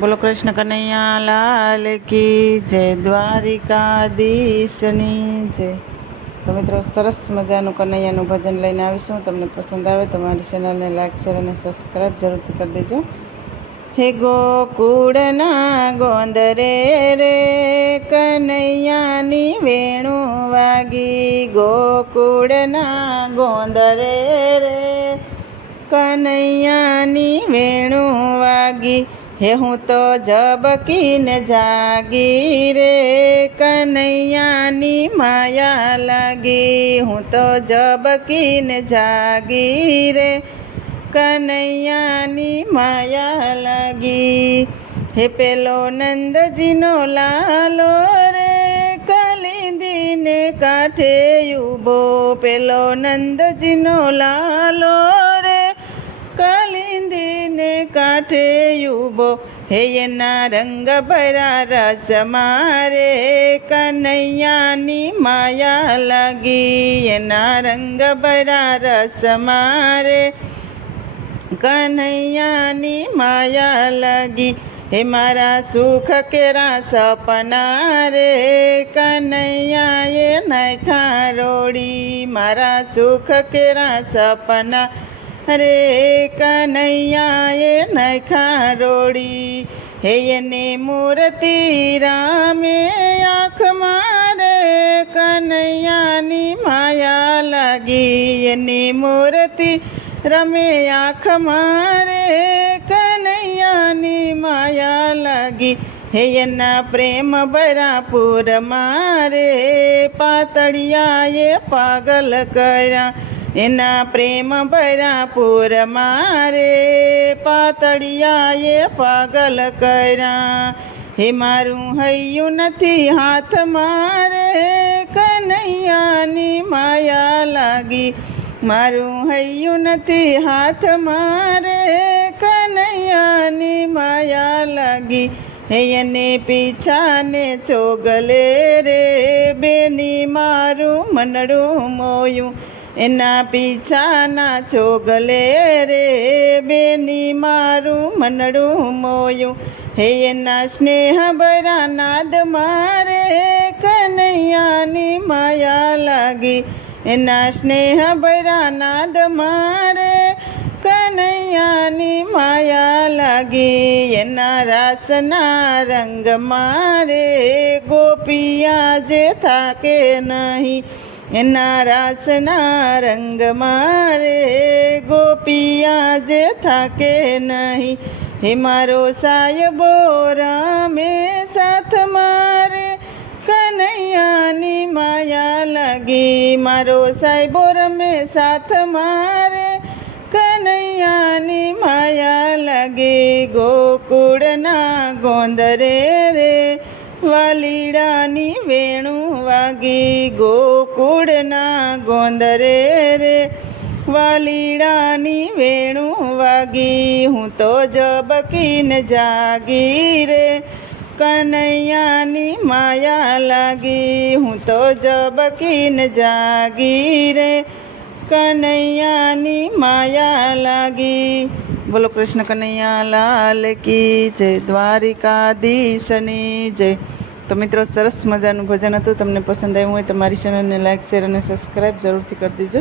બોલો કૃષ્ણ કનૈયા લાલ કી જય, દ્વારિકાધીશની જય. તો મિત્રો, સરસ મજાનું કનૈયાનું ભજન લઈને આવીશું. તમને પસંદ આવે તો મારી ચેનલને લાઈક શેર અને સબસ્ક્રાઈબ જરૂરથી કરી દેજો. હે ગોકુળના ગોંદરે રે કનૈયાની વેણુ વાગી, ગોકુળના ગોંદરે રે કનૈયાની વેણુ વાગી. હે હું તો ઝબકીને જાગી રે કનૈયાની માયા લાગી, હું તો ઝબકીને જાગી રે કનૈયાની માયા લાગી. હે પેલો નંદજીનો લાલો રે કલિંદીને કાંઠે ઊભો, પેલો નંદજીનો લાલો રે કલિંદીને કાંઠે ઊભો. હે એના રંગ ભરા રસ મારે કનૈયાની માયા લાગી, એના રંગ ભરા રસ મારે કનૈયાની માયા લાગી. હે મારા સુખ કેરા સપના રે કનૈયાએ નાખ્યા રોડી, મારા સુખ કેરા સપના રે કનૈયાએ નાખ્યા રોડી. હે એની મૂર્તિ રામે આંખ મારે કનૈયાની માયા લાગી, એની મૂર્તિ રમે આંખ મારે કનૈયાની માયા લાગી. હે એના પ્રેમ ભરા પૂર મારે પાતળિયાએ પાગલ કર્યા, એના પ્રેમ ભરા પૂર મારે પાતળિયાએ પાગલ કર્યા. હે મારું હૈયું નથી હાથ મારે કનૈયાની માયા લાગી, મારું હૈયું નથી હાથ મારે કનૈયાની માયા લાગી. હે એને પીછાને ચોગલે રે બેની મારું મનડું મોયું, એના પીછાના ચોગલે રે બેની મારું મનડું મોયું. હે એના સ્નેહ ભરા નાદ મારે કનૈયાની માયા લાગી, એના સ્નેહ ભરા નાદ મારે કનૈયાની માયા લાગી. એના રાસના રંગ મારે ગોપિયા જે થાકે નહીં, એના રાસના રંગ મારે ગોપિયા જે થાકે નહીં. હે મારો સાયબો રામે સાથ મારે કનૈયાની માયા લાગી, મારો સાહેબો રમે સાથ મારે કનૈયાની માયા લાગી. ગોકુળના ગોંદરે રે વાલીડાની વેણુ વાગી, ગોકુળના ગોંદરે રે વાલીડાની વેણુ વાગી. હું તો ઝબકીને જાગી રે કનૈયાની માયા લાગી, હું તો ઝબકીને જાગી રે કનૈયાની માયા લાગી. બોલો કૃષ્ણ કનૈયા લાલ કી જય, દ્વારિકાધીશની જય. તો મિત્રો, સરસ મજાનું ભજન હતું. તમને પસંદ આવ્યું હોય તો મારી ચેનલને લાઈક શેર અને સબસ્ક્રાઈબ જરૂરથી કરી દેજો.